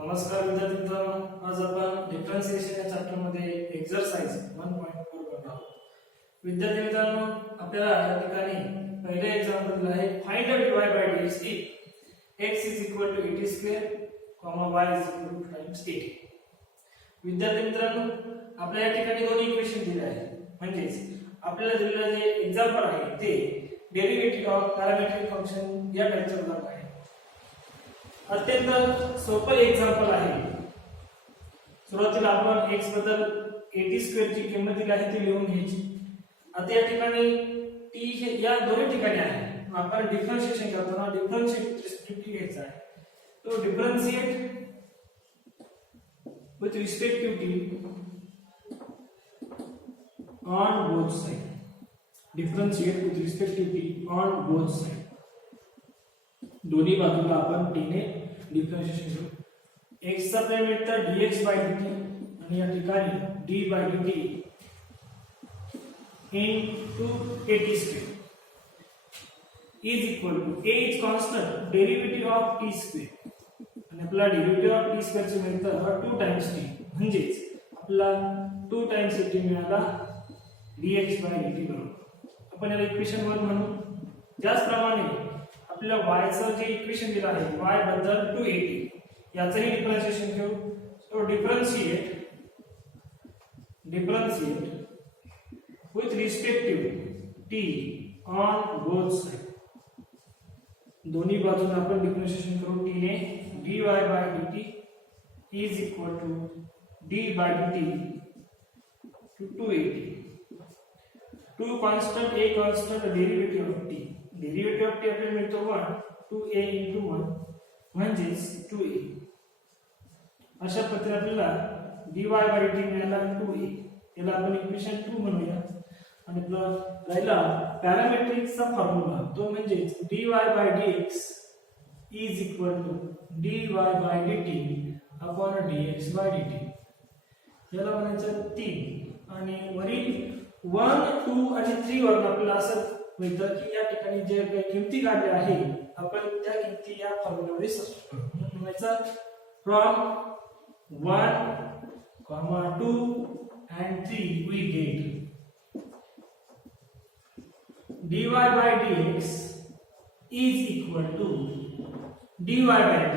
नमस्कार विद्यार्थी मित्रांनो, आज आपण डिफरन्शिएशन या चॅप्टर मध्ये एक्सरसाइज 1.4 करणार आहोत. विद्यार्थी मित्रांनो, आपल्याला या ठिकाणी पहिले एक्झाम्पल दिलं आहे. Find dy by dx if x is equal to 80 square, y is equal to times 80. विद्यार्थी मित्रांनो, आपल्या या ठिकाणी दोन इक्वेशन दिले आहेत. म्हणजेच आपल्याला दिलेलं जे एक्झाम्पल आहे ते डेरिव्हेटिव्ह ऑफ पॅरामेट्रिक फंक्शन या टाइपचे उदाहरण आहे. अत्यंत सोपं एक्झाम्पल आहे. सुरुवातीला आपण x बद्दल 80 स्क्वेअर ची किंमत दिली आहे ती लिहून घ्यायची. आता या ठिकाणी t हे या दोन्ही ठिकाणी आहे. आपण डिफरन्शिएशन करताना डिफरन्शिएट रिस्पेक्ट टू घ्यायचा आहे. तो differentiate with respect to t on both side. Differentiate with respect to t on both side. दोन्ही बाजूला आपण t ने डिफरन्शिएशन करू. x चा plane vector dx by dt आणि या ठिकाणी d by dt into 80 square is equal to a is constant derivative of t square आणि आपला डेरिव्हेटिव्ह ऑफ t स्क्वेअर चे मिळतं 2 टाइम्स t. म्हणजेच आपला 2 टाइम्स t मिळाला dx by dt बरोबर. आपण याला इक्वेशन 1 म्हणू. त्याचप्रमाणे आपल्या y चं जे इक्वेशन दिलं आहे y बद्दल 280 याचंही डिफरन्शिएशन घेऊ. तो differentiate with respect to t on both side. दोन्ही बाजूला आपण डिफरन्शिएशन करू t ने dy by dt is equal to d by dt to 280. 2 constant, a constant, derivative of t. Derivative of t आपल्याला मिळतो 1 2a into 1 म्हणजेच 2a. अशा प्रकारे आपल्याला dy by dt मिळाला 2a. याला आपण इक्वेशन 2 म्हणूया. आणि आपला राहिला पॅरामेट्रिकचा फॉर्म्युला, तो म्हणजे dy by dx is equal to dy by dt upon dx by dt. याला म्हणायचं 3 आणि वरील 1 2 आणि 3 वरून आपल्याला असं मिळतं की या ठिकाणी जे काही किमती काढल्या आहे आपण त्या किमती या फॉर्म्युलामध्ये सबस्टिट्यूट करू. म्हणायचं from 1, 2 and 3 we get dy by dx is equal to dy by dt.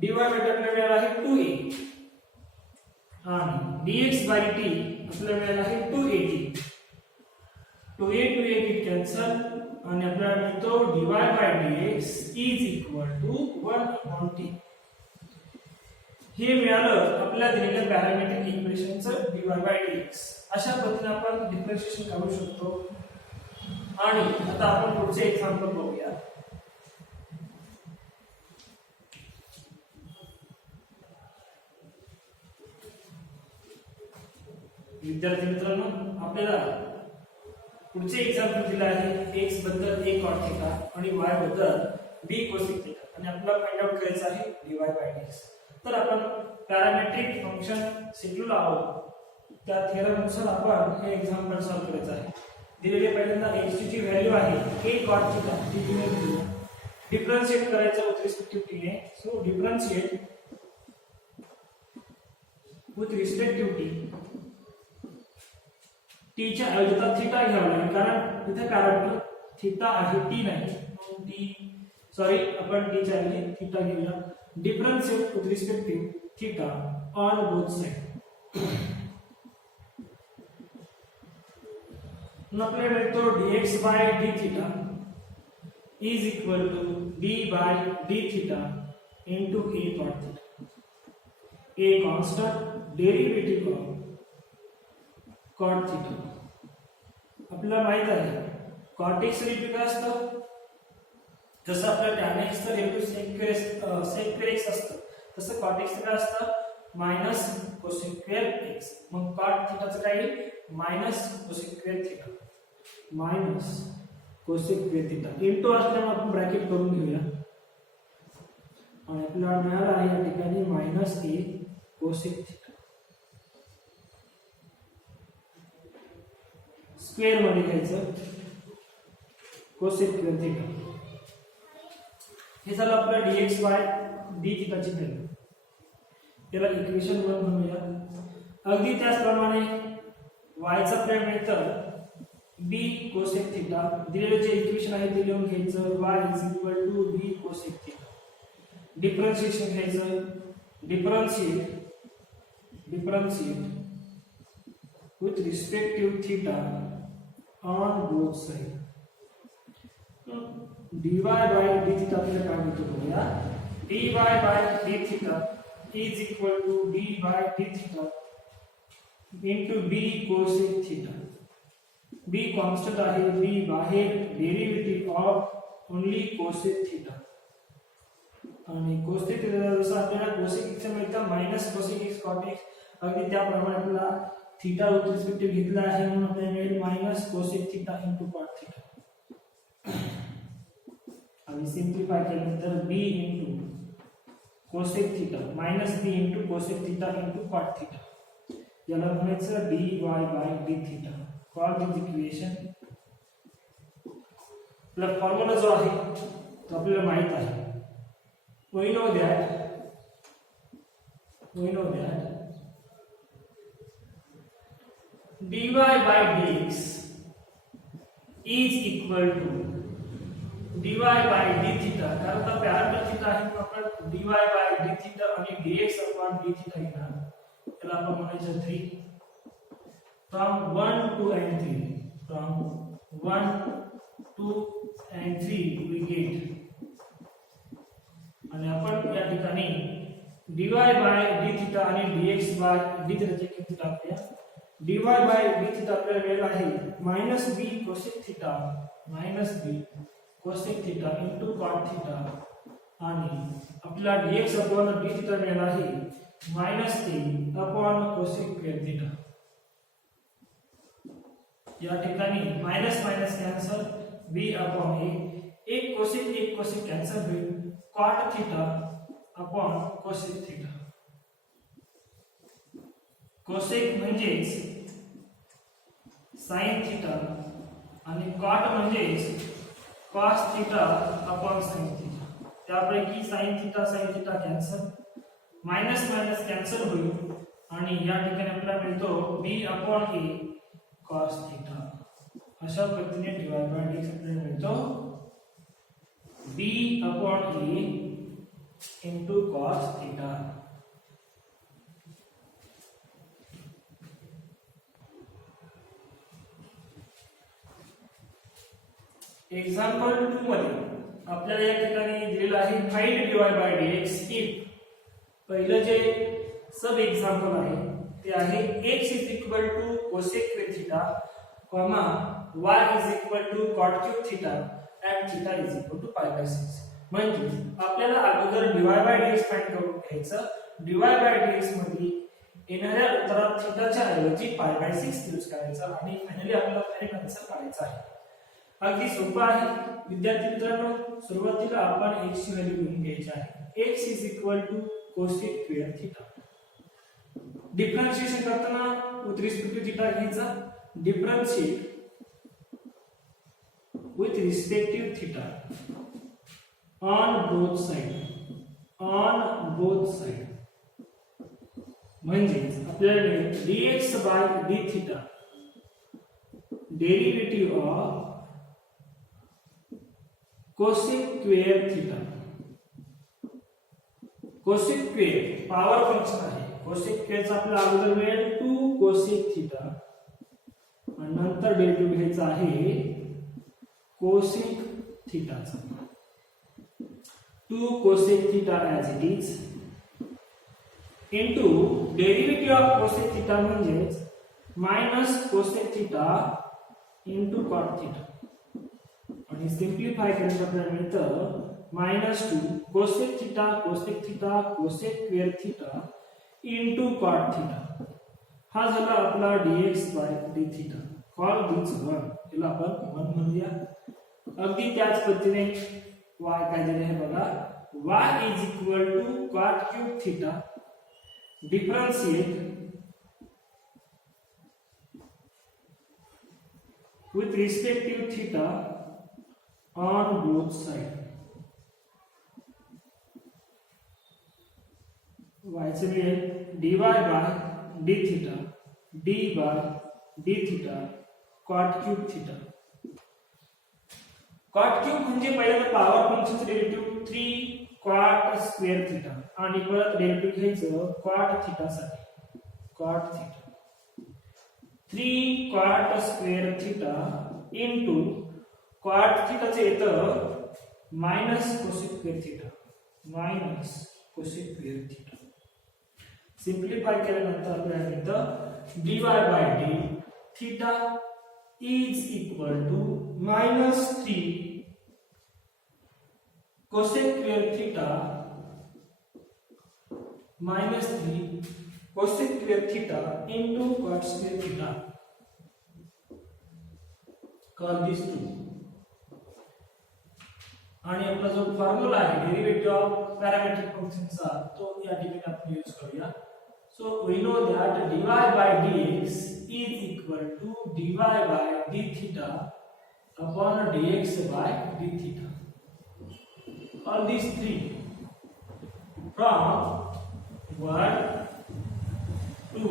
dy by dt आपल्याला मिळाला आहे 2a आणि dx by dt आपल्याला मिळाला आहे 280. 2a 2a कॅन्सल आणि आपल्याला मिळतो dy by dx is equal to 1/t. हे मिळालं आपल्याला दिलेल्या पॅरामेट्रिक इक्वेशनचं dy by dx. अशा पद्धतीने आपण डिफरन्शिएशन करू शकतो. आणि आता आपण पुढचे एक्झाम्पल बघूया. विद्यार्थी मित्रांनो, आपल्याला पुढचे एक्झाम्पल दिले आहे x बद्दल a cot थीटा आणि y बद्दल b cosec थीटा आणि आपल्याला फाइंड आउट करायचं आहे dy by dx. तर आपण पॅरामेट्रिक फंक्शन शिकलो आहोत. त्या थेरमनुसार आपण हे एक्झाम्पल सॉल्व्ह करायचं आहे. दिलेले पहिल्यांदा x ची व्हॅल्यू आहे a cot थीटा ती दिली. डिफरन्शिएट करायचं विथ रिस्पेक्ट टू t ने. So differentiate with respect to t. t च्या ऐवजी थीटा घ्यावा लागेल कारण इथे पॅरामीटर थीटा आहे t नाही. आपण t च्या ऐवजी थीटा घेऊया. Differentiate with respect to theta on both side. आपल्याला मिळतो dx by d theta is equal to d by d theta into a cot theta. A constant, derivative of cot theta. आपल्याला माहित आहे cot x relative काय असतं. जसं आपला tan x तर रिलेटिव sec x असतं तसं cot x काय असतं मायनस cosec x. मग cot थीटाचं काय येईल minus cosec theta minus cosec theta into असल्यामुळे आपण ब्रॅकेट करून घेऊया आणि आपल्याला मिळाला आहे या ठिकाणी minus a cosec theta. Square मध्ये घ्यायचं cosec थीटा. हे झालं आपलं dx by d थीटाची व्हॅल्यू. त्याला इक्वेशन 1 म्हणूया. अगदी त्याचप्रमाणे y चं आपल्याला मिळतं b cosec थीटा. दिलेले जे इक्वेशन आहे ते लिहून घ्यायचं. y b cosec theta. Differentiation घ्यायचं. Differentiate with respect to theta on both sides. dy by d theta आपल्याला काय मिळतं बघूया. dy by d theta is equal to d by d theta into b cosec theta. b constant आहे. b बाहेर derivative of only cosec theta. आणि cosec theta जसं आपल्याला cosec x मिळतं minus cosec x cot x, अगदी त्याप्रमाणे आपल्याला theta with respect to घेतला आहे म्हणून आपल्याला मिळेल minus cosec theta into cot theta. आणि सिंपलीफाय केल्यानंतर b into cosec theta minus b into cosec theta into cot theta. याला म्हणायचं dy by d theta. Call this equation. आपला फॉर्म्युला जो आहे तो आपल्याला माहित आहे. we know that dy by dx is equal to dy by d theta. कारण का पॅरामीटर थीटा आहे तो आपण dy by d theta आणि dx upon d theta घेणार. त्याला आपण म्हणायचं 3 from 1 2 and 3. from 1 2 and 3 we get. आणि आपण या ठिकाणी dy by d theta आणि dx by d theta ची किंमत टाकूया. dy by d theta आपल्याला मिळेल आहे -b cosec theta into cot theta आणि आपल्याला dx upon d theta मिळेल आहे -a upon cosec square theta. या ठिकाणी minus minus cancel, b upon a, एक कोसेक कॅन्सल होईल, cot theta upon cosec theta. Cosec म्हणजेच साइन थीटा आणि कॉट म्हणजेच cos theta upon sin theta. त्यापैकी sin theta cancel, minus minus cancel होईल आणि या ठिकाणी आपल्याला मिळतो b upon a cos theta. अशा पद्धतीने डिवाइड बाय dx आपल्याला मिळतो b upon a into cos theta. Example 2 मध्ये आपल्याला या ठिकाणी दिलेलं आहे find dy by dx if. पहिलं जे सब एग्जांपल आहे ते आहे x is equal to cosec theta, y is equal to cot cube theta and theta is equal to pi by 6. म्हणजे आपल्याला अगोदर dy by dx फाइंड करून घ्यायचं. dy by dx मध्ये येणाऱ्या उत्तरात थीटाच्या ऐवजी pi by 6 यूज करायचा आणि फायनली आपल्याला करेक्ट आन्सर काढायचा आहे. अगदी सोपं आहे विद्यार्थी मित्रांनो. सुरुवातीला आपण x ची व्हॅल्यू घेऊन घ्यायची आहे. x is equal to cosec square theta. Differentiation करताना विथ रिस्पेक्ट टू थीटा घ्यायचा. Differentiate with respect to theta on both side म्हणजे आपल्याला dx by d theta derivative of cosec square theta. cosec square power function आहे. cosec square चा आपल्याला अगोदर मिळेल 2 cosec theta आणि नंतर डेरिव्हेटिव्ह घ्यायचा आहे cosec theta चा. 2 cosec theta as it is into derivative of cosec theta म्हणजेच minus cosec theta into cot theta. आणि सिंपलीफाय केल्यानंतर आपल्याला मिळतं -2 cosec theta cosec square theta into cot theta. हा झाला आपला dx by d theta. Call this 1. याला आपण 1 म्हणूया. अगदी त्याच पद्धतीने y काय दिले आहे बघा. y is equal to cot cube theta differentiate with respect to theta on both side. वायचे मिळेल dy by d theta d by d theta cot cube theta. cot cube म्हणजे पहिल्यांदा पॉवर फंक्शनचं डेरिव्हेटिव्ह 3 cot स्क्वेअर थिटा आणि परत derivative घ्यायचं cot theta साठी cot theta 3 cot square theta into cot थिटाचे येतं minus cosec square theta minus cosec square theta. Simplify केल्यानंतर आपल्याला येतं dy by d theta is equal to minus 3 cosec square theta minus 3 cosec square theta into cot square theta. Call this two. आणि आपला जो formula आहे derivative of parametric फंक्शनचा तो या ठिकाणी आपण यूज करूया. So we know that dy by dx is equal to dy by d theta upon dx by d theta. All these three from 1 2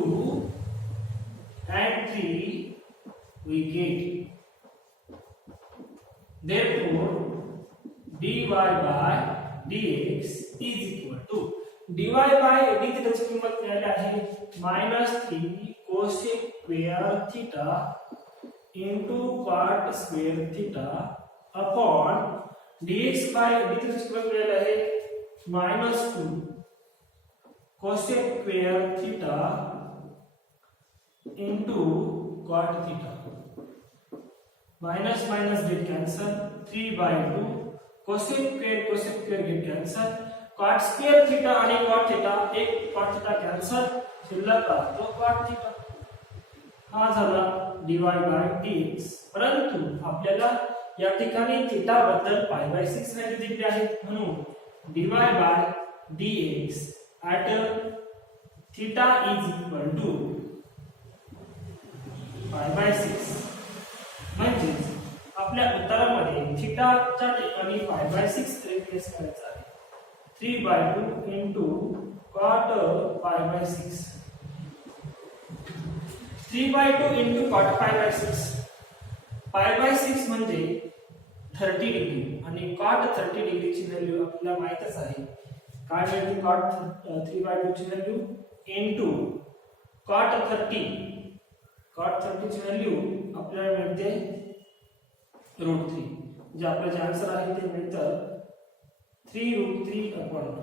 and 3 we get. Therefore dy by dx is equal to dy by d theta ची किंमत मिळाली आहे -3 cosec square theta into cot square theta upon dx by d theta ची किंमत मिळाली आहे -2 cosec square theta into cot theta. Minus minus get cancel 3/2 cosec square get cancel cot square theta आणि cot theta एक cot theta cancel शिल्लक राहतो cot theta. हा झाला dy बाय dx. परंतु आपल्याला या ठिकाणी थीटा बद्दल π/6 व्हॅल्यू दिली आहे म्हणून dy by dx at theta is equal to π/6. म्हणजे आपल्या उत्तरामध्ये थीटाच्या ठिकाणी π/6 रिप्लेस करायचा आहे. 3/2 into cot π/6. 3/2 into cot π/6. π/6 म्हणजे 30 डिग्री आणि cot 30 डिग्रीची व्हॅल्यू आपल्याला माहितच आहे. काय मिळते cot 3/2 ची व्हॅल्यू into cot 30. cot 30 ची व्हॅल्यू आपल्याला मिळते √3. जे आपलं जे आन्सर आहे ते मिळतं 3√3/2.